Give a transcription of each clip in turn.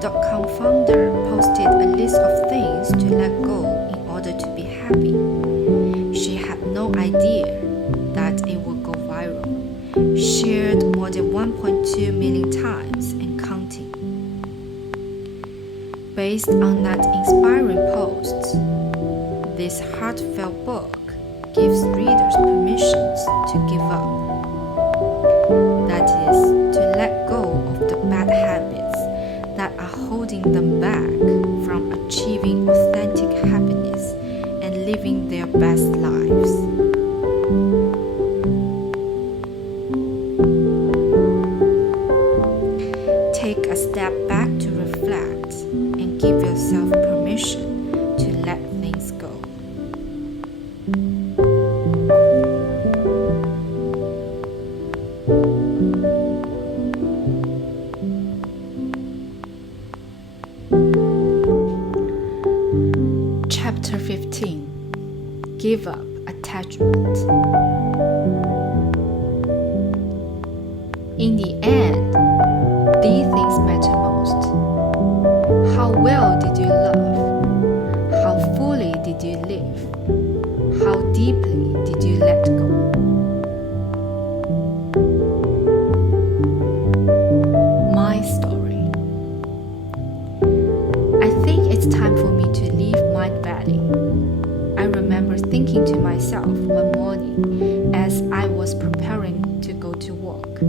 Snuggle.com founder posted a list of things to let go in order to be happy. She had no idea that it would go viral, shared more than 1.2 million times and counting. Based on that inspiring post, this heartfelt book gives readers permission to give up. That is, to let go of the bad habits that are holding them back from achieving authentic happiness and living their best lives. Take a step back to reflect and give yourself permission to let things go. Chapter 15. Give up attachment. In the end, these things matter most. How well did you love? How fully did you live? How deeply did you let go? My story. I think it's time for me to leave Mind Valley. I remember thinking to myself one morning as I was preparing to go to work.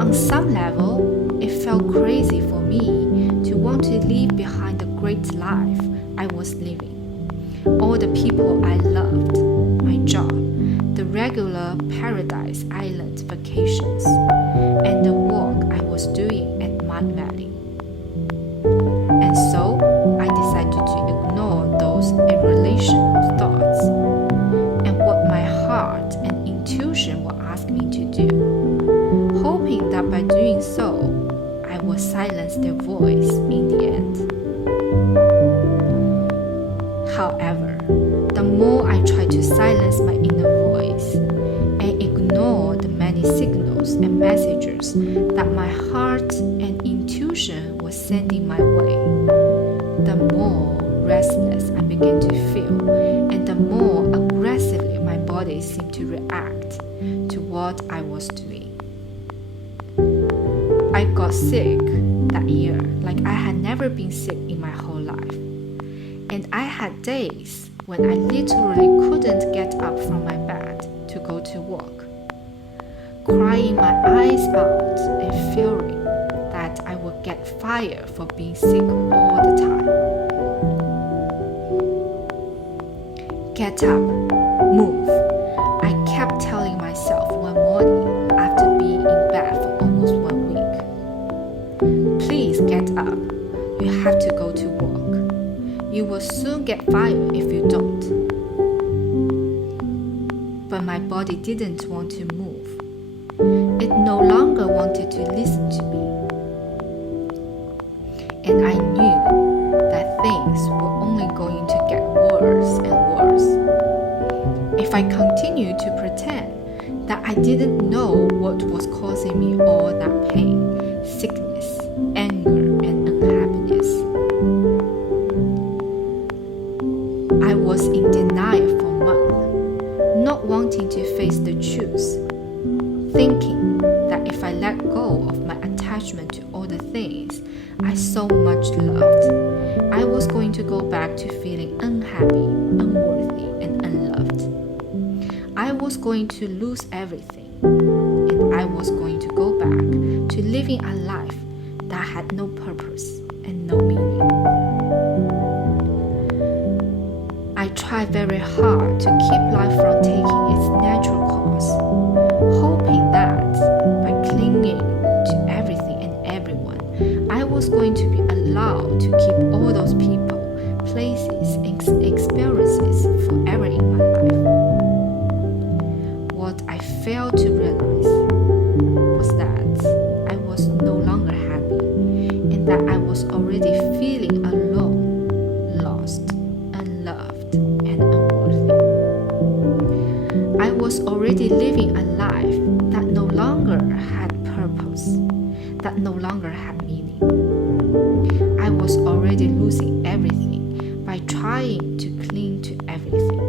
On some level, it felt crazy for me to want to leave behind the great life I was living. All the people I loved, my job, the regular Paradise Island vacations, and the work I was doing at Mind Valley. And so, I decided to ignore those irrational thoughts and what my heart and intuition were asking me to do, hoping that by doing so, I would silence their voice in the end. However, the more I tried to silence my inner voice and ignore the many signals and messages that my heart and intuition was sending my way, the more restless I began to feel, and the more aggressively my body seemed to react to what I was doing. I got sick that year like I had never been sick in my whole life. And I had days when I literally couldn't get up from my bed to go to work, crying my eyes out and fearing that I would get fired for being sick all the time. Get up, move. I kept telling myself one morning after being in bed for almost 1 week. Please get up. You have to go to work. You will soon get fired if you don't. But my body didn't want to move. It no longer wanted to listen to me. And I knew that things were only going to get worse and worse. If I continued to pretend that I didn't know what was causing me all that pain, sickness, anger, and unhappiness. I was in denial for months, not wanting to face the truth, thinking that if I let go of my attachment to all the things I so much loved, I was going to go back to feeling unhappy, unworthy, and unloved. I was going to lose everything, and I was going to go back to living a life that had no purpose and no meaning. I tried very hard to keep life from taking its natural course, hoping that by clinging to everything and everyone, I was going to be allowed to keep all those people, places, and experiences forever in my life. What I failed to realize was that I was no longer happy and that I was already feeling alone, lost, unloved, and unworthy. I was already living a life that no longer had purpose, that no longer had meaning. avoided losing everything by trying to cling to everything.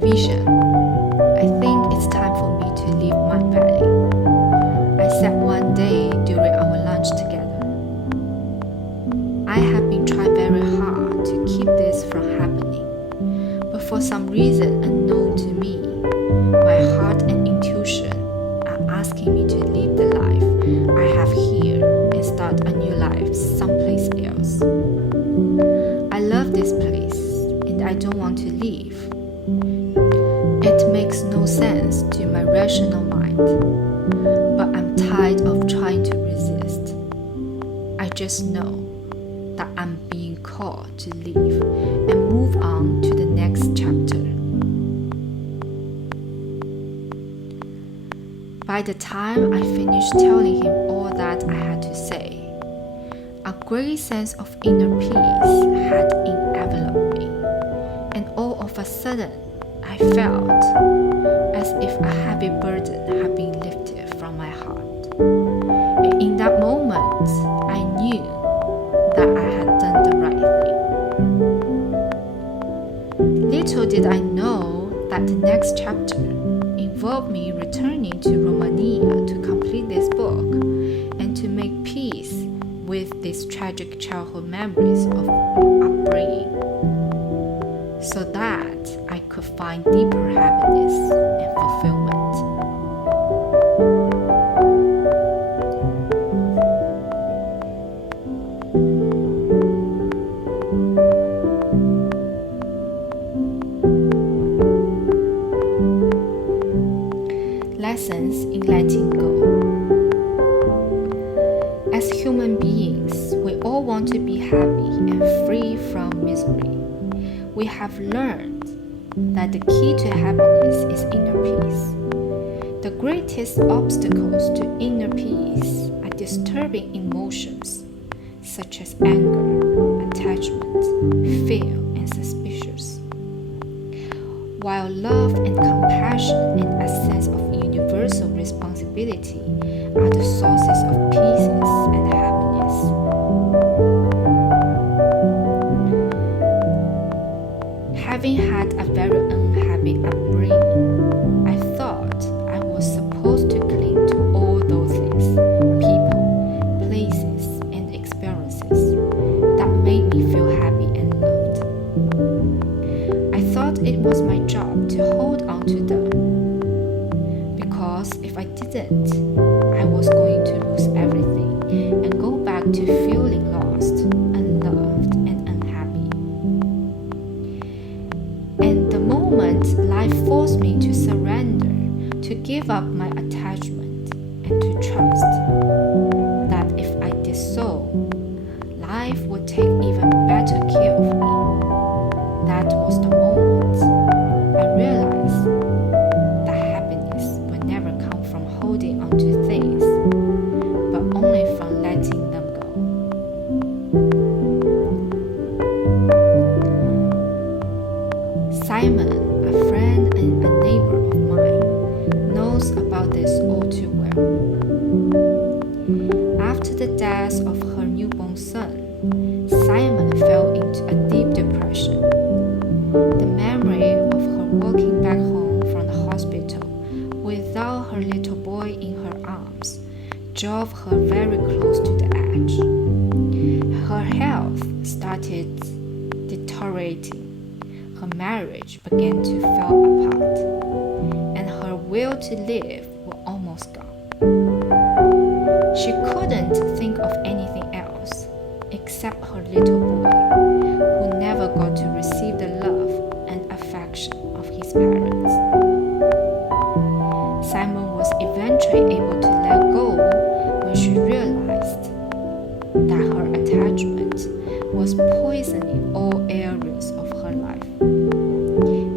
Vision. I think it's time for me to leave my valley. I said one day during our lunch together. I have been trying very hard to keep this from happening, but for some reason unknown to me, my heart and intuition are asking me to leave the life I have here and start a new life someplace else. I love this place and I don't want to leave. It makes no sense to my rational mind, but I'm tired of trying to resist. I just know that I'm being called to leave and move on to the next chapter. By the time I finished telling him all that I had to say, a great sense of inner peace had enveloped me, and all of a sudden I felt as if a heavy burden had been lifted from my heart. And in that moment, I knew that I had done the right thing. Little did I know that the next chapter involved me returning to Romania to complete this book and to make peace with these tragic childhood memories of upbringing, so that I could find deeper happiness and fulfillment. Lessons in letting go. As human beings, we all want to be happy and free from misery. We have learned that the key to happiness is inner peace. The greatest obstacles to inner peace are disturbing emotions such as anger, attachment, fear, and suspicion. While love and compassion and a sense of universal responsibility are the sources of peace and happiness. Having had a very unhappy upbringing, I thought I was supposed to cling to all those things, people, places, and experiences that made me feel happy and loved. I thought it was my job to hold on to them, because if I didn't, I was going to lose everything and go back to feeling lost, unloved, and unhappy. And the moment life forced me to surrender, to give up my attachment, and to trust that if I did so, life would take even better care of me, that was the moment I realized that happiness will never come from holding on to things, but only from letting them go. Simon, a friend and a neighbor of mine, knows about this all too well. After the death of her newborn son, Simon fell into a deep depression. The memory of her walking back home from the hospital without her little boy in her arms drove her very close to the edge. Her health started deteriorating. Her marriage began to fall apart, and her will to live was almost gone. She couldn't think of anything else except her little boy, who never got to receive the love and affection of his parents. Simon was eventually able to let go when she realized that her attachment was poisoning all areas of her life,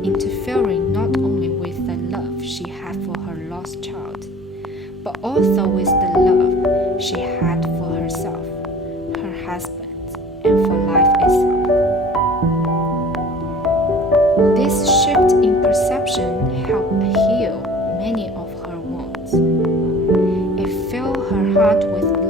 interfering not only with the love she had for her lost child, but also with the love she had for herself, her husband, and for life itself. This shift in perception helped heal many of her wounds. It filled her heart with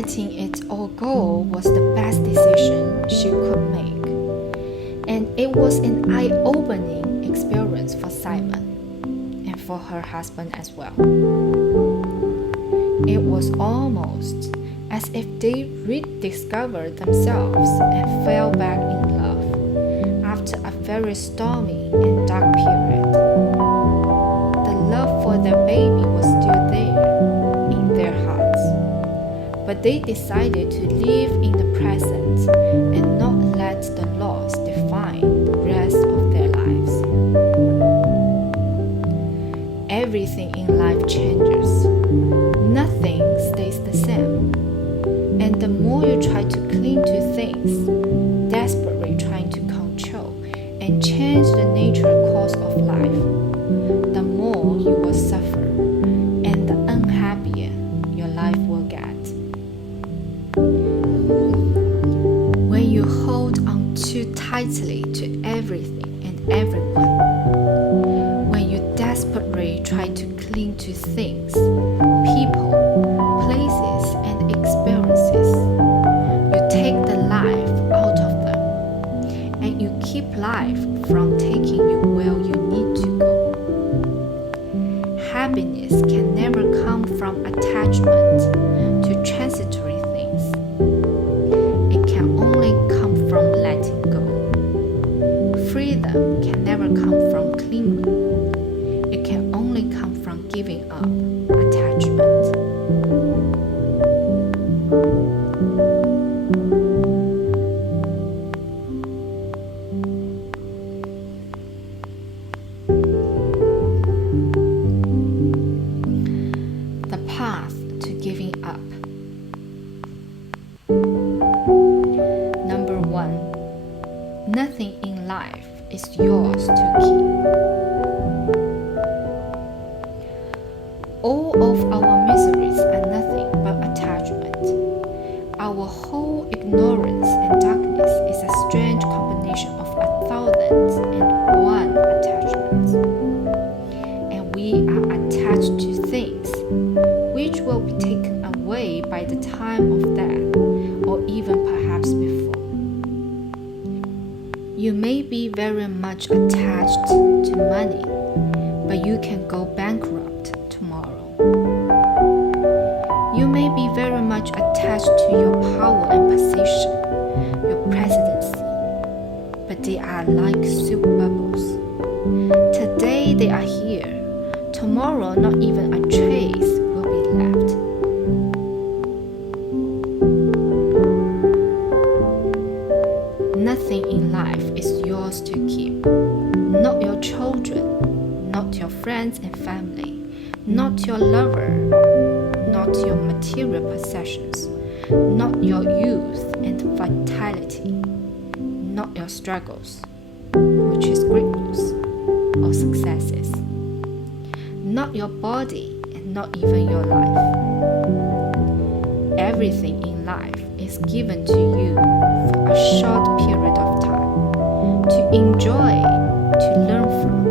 letting it all go was the best decision she could make. And it was an eye-opening experience for Simon and for her husband as well. It was almost as if they rediscovered themselves and fell back in love after a very stormy and dark period. The love for their baby was still there in their hearts, but they decided to live in the present and not let the loss define the rest of their lives. Everything in life changes. Nothing stays the same. And the more you try to cling to things, desperately trying to control and change the natural course of life, the more you will suffer and the unhappier your life will get. When you hold on too tightly to everything and everyone, when you desperately try to cling to things, people, places, and experiences, you take the life out of them, and you keep life from taking you where you need to go. Happiness can never come from attachment to transitory things. It can only come from letting go. Freedom can never come from clinging. It can only come from giving up attachment. The path to giving up. Number 1. Nothing in life is yours to keep. All of our miseries are nothing but attachment. Our whole ignorance and darkness is a strange combination of 1,001 attachments. And we are attached to things which will be taken away by the time of death, or even perhaps before. You may be very much attached to money, but you can go bankrupt tomorrow. You may be very much attached to your power and position, your presidency, but they are like soup bubbles. Today they are here, tomorrow not even a trace will be left. Nothing in life is yours to keep. Not your children, not your friends and family, not your lover, not your material possessions, not your youth and vitality, not your struggles, which is great news, or successes, not your body and not even your life. Everything in life is given to you for a short period of time, to enjoy, to learn from,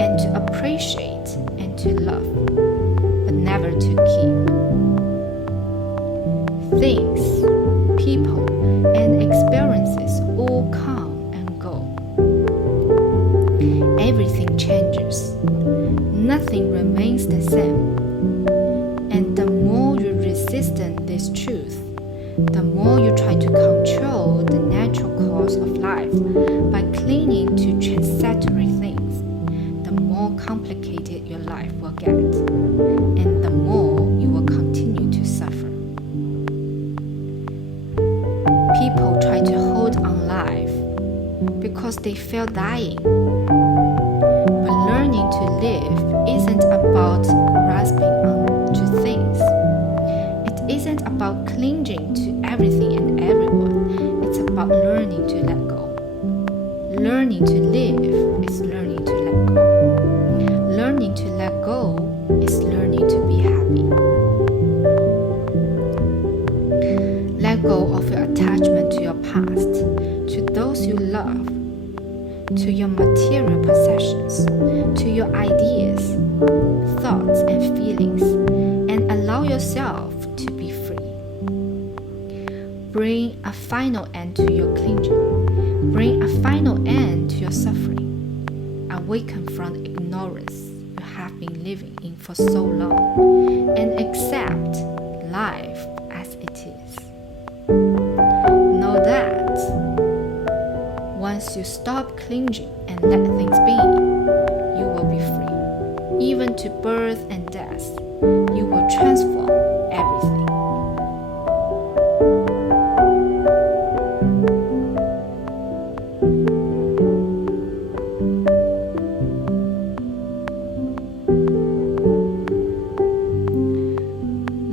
and to appreciate and to love, but never to keep. Things, people, and experiences all come and go. Everything changes. Nothing remains the same. And the more you resist this truth, the more you try to control the natural course of life by clinging to transitory things, the more complicated your life will get, and the more you will continue to suffer. People try to hold on life because they feel dying. But learning to live isn't about grasping onto things. It isn't about clinging to everything and everyone. It's about learning to let go. Learning to live is learning to let go. Learning to let go is learning to be happy. Let go of your attachment to your past, to those you love, to your material possessions, to your ideas, thoughts, and feelings, and allow yourself to be free. final end to your clinging. Bring a final end to your suffering. Awaken from the ignorance you have been living in for so long and accept life as it is. Know that once you stop clinging and let things be, you will be free. Even to birth and death, you will transform everything.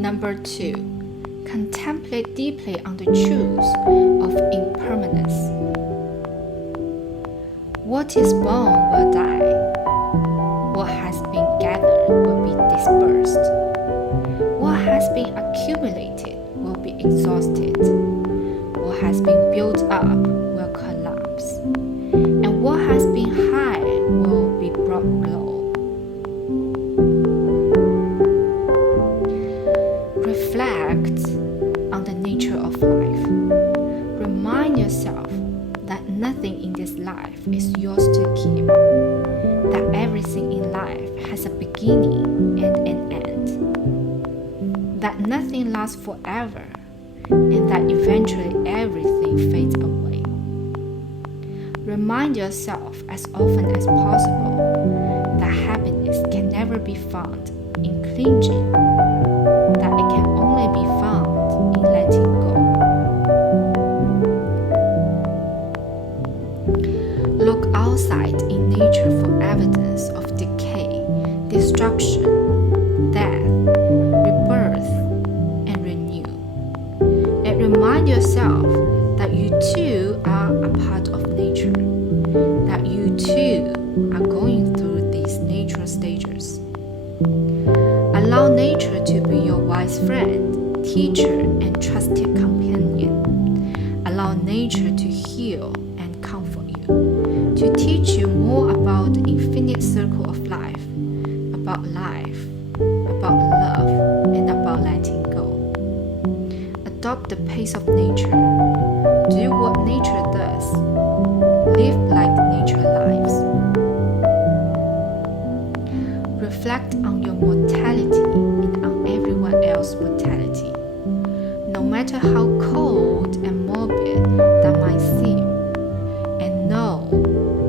Number 2. Contemplate deeply on the truth of impermanence. What is born will die. What has been gathered will be dispersed. What has been accumulated will be exhausted. What has been built up will collapse. And what has been high will be brought low. Reflect on the nature of life. Remind yourself that nothing in this life is yours to keep, that everything in life has a beginning and an end, that nothing lasts forever, and that eventually everything fades away. Remind yourself as often as possible that happiness can never be found in clinging, that it can only be found in letting go. Look outside in nature for evidence of decay, destruction, death, rebirth, and renew. And remind yourself that you too are a part of nature, that you too are going through these natural stages. Allow nature to be your wise friend, teacher, and trusted companion. Allow nature to heal and comfort you, to teach you more about the infinite circle of life, about love, and about letting go. Adopt the pace of nature. Do what nature does. Live like nature lives. Reflect on your mortality and on everyone else's mortality, no matter how cold and morbid that might seem, and know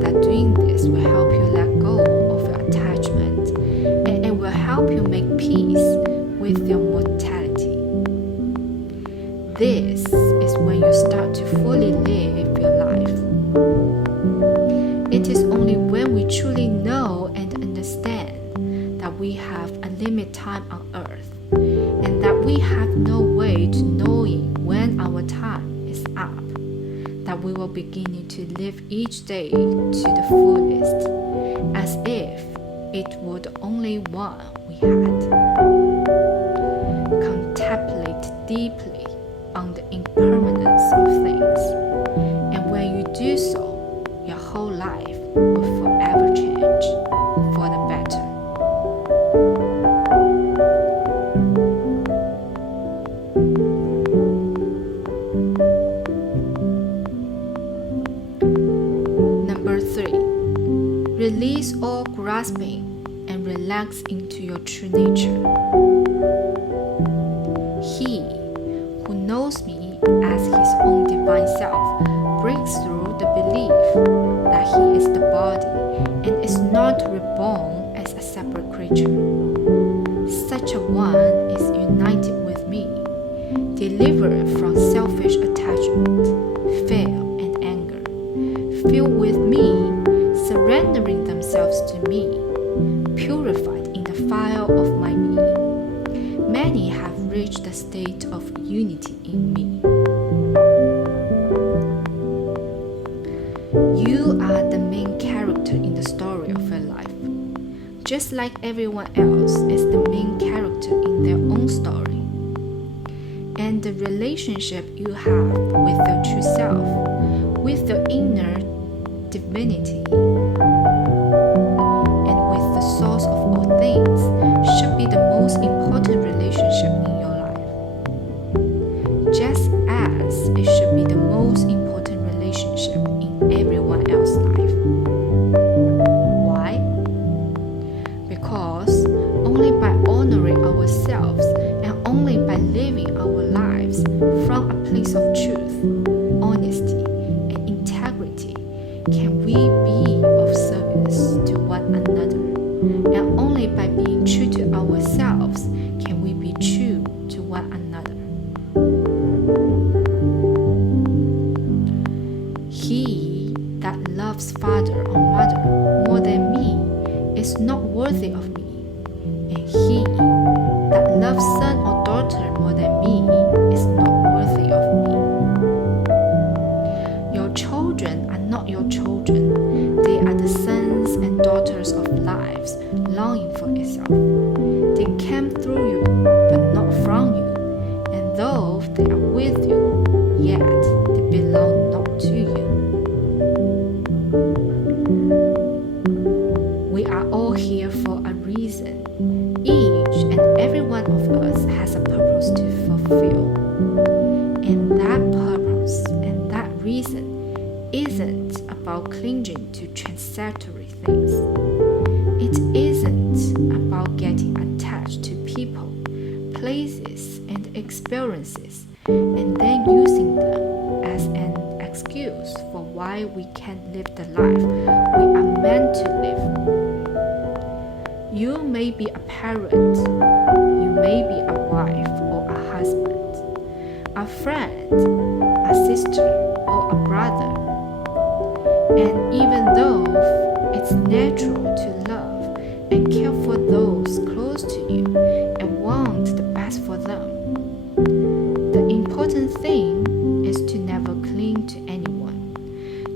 that doing this will help you let go of your attachment, and it will help you make peace with your mortality. This is when you start to fully live your life. It is only when we truly know and understand that we have a limited time on earth, and that we have no way to knowing when our time is up, that we will begin to live each day to the fullest, as if it were the only one we had. Contemplate deeply on the impermanence of things, and when you do so, your whole life will forever change for the better. Number 3. Release all grasping and relax into your true nature. He who knows me as his own divine self breaks through the belief that he is the body and is not reborn as a separate creature. Such a one is united with me, delivered from selfish attachment, fear, and anger, filled with me, surrendering themselves to me, purified in the fire of my me. Many have reached the state of unity in me. You are the main character in the story of your life, just like everyone else is the main character in their own story. And the relationship you have with your true self, with your inner divinity, and with the source of all things should be the most important relationship in your life, just as it should be the worthy of me, and he that loves son or daughter more than me is not worthy of me. Your children are not your children, they are the sons and daughters of lives longing for itself. They came through you, but not from you, and though they are with you, yet they belong not to you. We are all here for a reason. Each and every one of us has a purpose to fulfill. And that purpose and that reason isn't about clinging to transitory things. It isn't about getting attached to people, places, and experiences, and then using them as an excuse for why we can't live the life we are meant to live. You may be a parent, you may be a wife or a husband, a friend, a sister, or a brother. And even though it's natural to love and care for those close to you and want the best for them, the important thing is to never cling to anyone,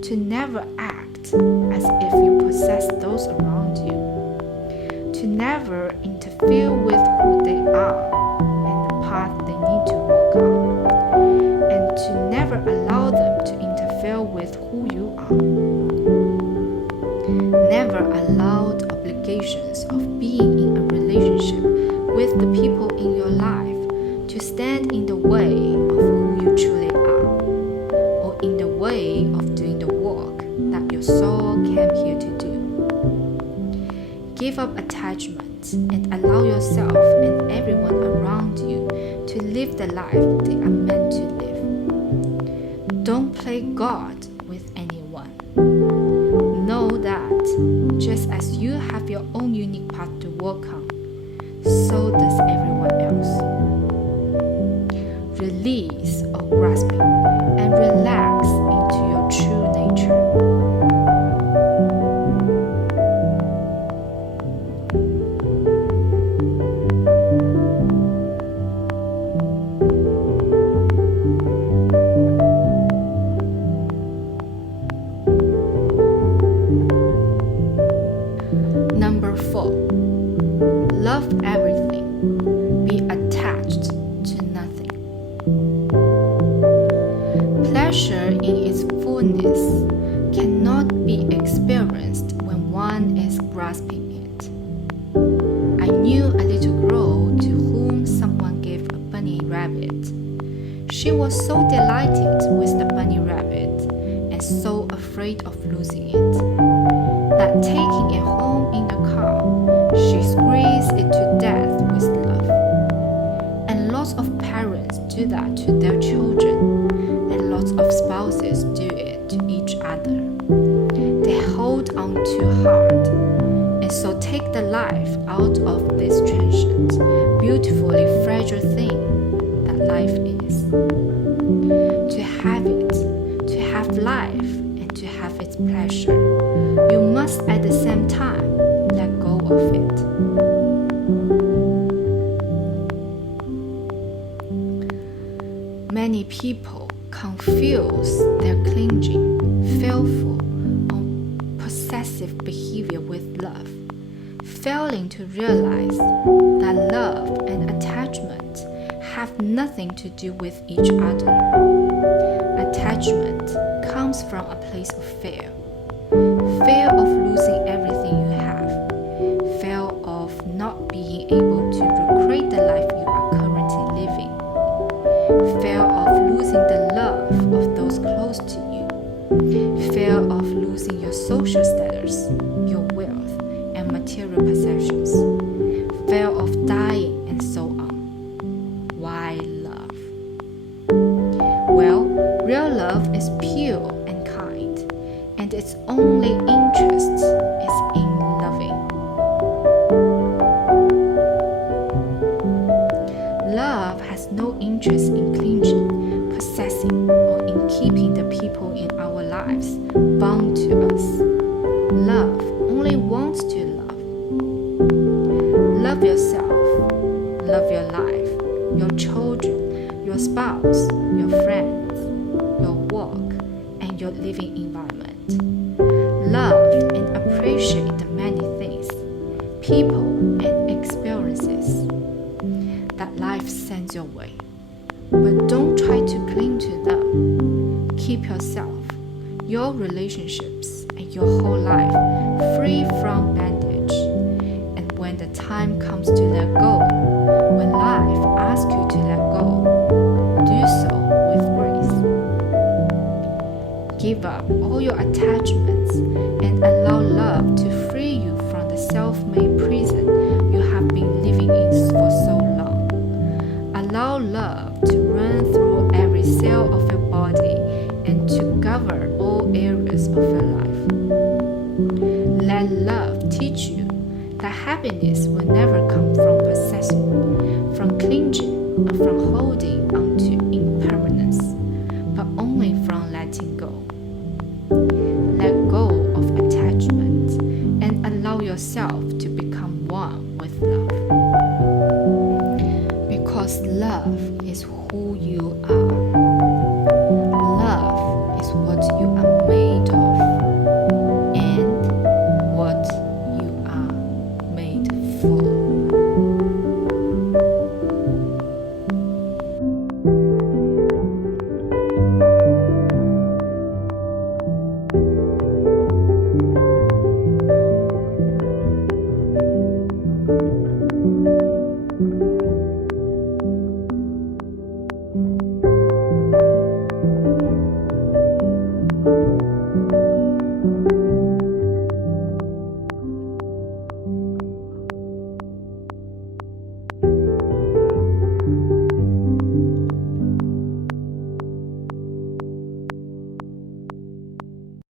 to never act as if you possess those around you, to never interfere with who they are and the path they need to walk on, and to never allow them to interfere with who you are. Never allow the obligations of being in a relationship with the people in your life to stand in the way of who you truly are, or in the way of doing the work that your soul came here to do. Give up attachment and allow yourself and everyone around you to live the life they are meant to live. Don't play God with anyone. Know that just as you have your own unique path to walk on, so does everyone else. Release all grasping and relax into your true nature. Number 4. Love everything. Be attached to nothing. Pleasure in its fullness cannot be experienced when one is grasping it. I knew a little girl to whom someone gave a bunny rabbit. She was so delighted with the bunny rabbit and so afraid of losing it that taking it home in a car, she squeezed it to death with love. And lots of parents do that to their children, and lots of spouses do it to each other. They hold on too hard, and so take the life out of this transient, beautifully fragile thing that life is. To have it, to have life, and to have its pleasure, you must at the same time let go of it. Many people confuse their clinging, fearful, or possessive behavior with love, failing to realize that love and attachment have nothing to do with each other. Attachment comes from a place of fear. Fear of losing everything you have. Fear of not being able to recreate the life you are currently living. Fear of losing the love of those close to you. Fear of losing your social status, your wealth, and material possessions. Fear of dying, and so on. Why love? Well, real love is pure and kind, and its only interest is in loving. Love has no interest in clinging, possessing, or in keeping the people in our lives bound to us. Love only wants to love. love your life, your children, your spouse, your friends, your work, and your living environment. Love and appreciate the many things, people, and experiences that life sends your way. But don't try to cling to them. Keep yourself, your relationships, and your whole life free from bandage. And when the time comes to let go, when life asks you to let go, do so with grace. Give up all your attachments and allow love to free you from the self-made prison you have been living in for so long. Allow love to run through every cell of your body and to govern all areas of your life. Let love teach you that happiness will never come from possessing, from clinging, or from holding onto impermanence, but only from letting go. Let go of attachment and allow yourself to become one with love. Because love is who you are. Love is what you are made of and what you are made for.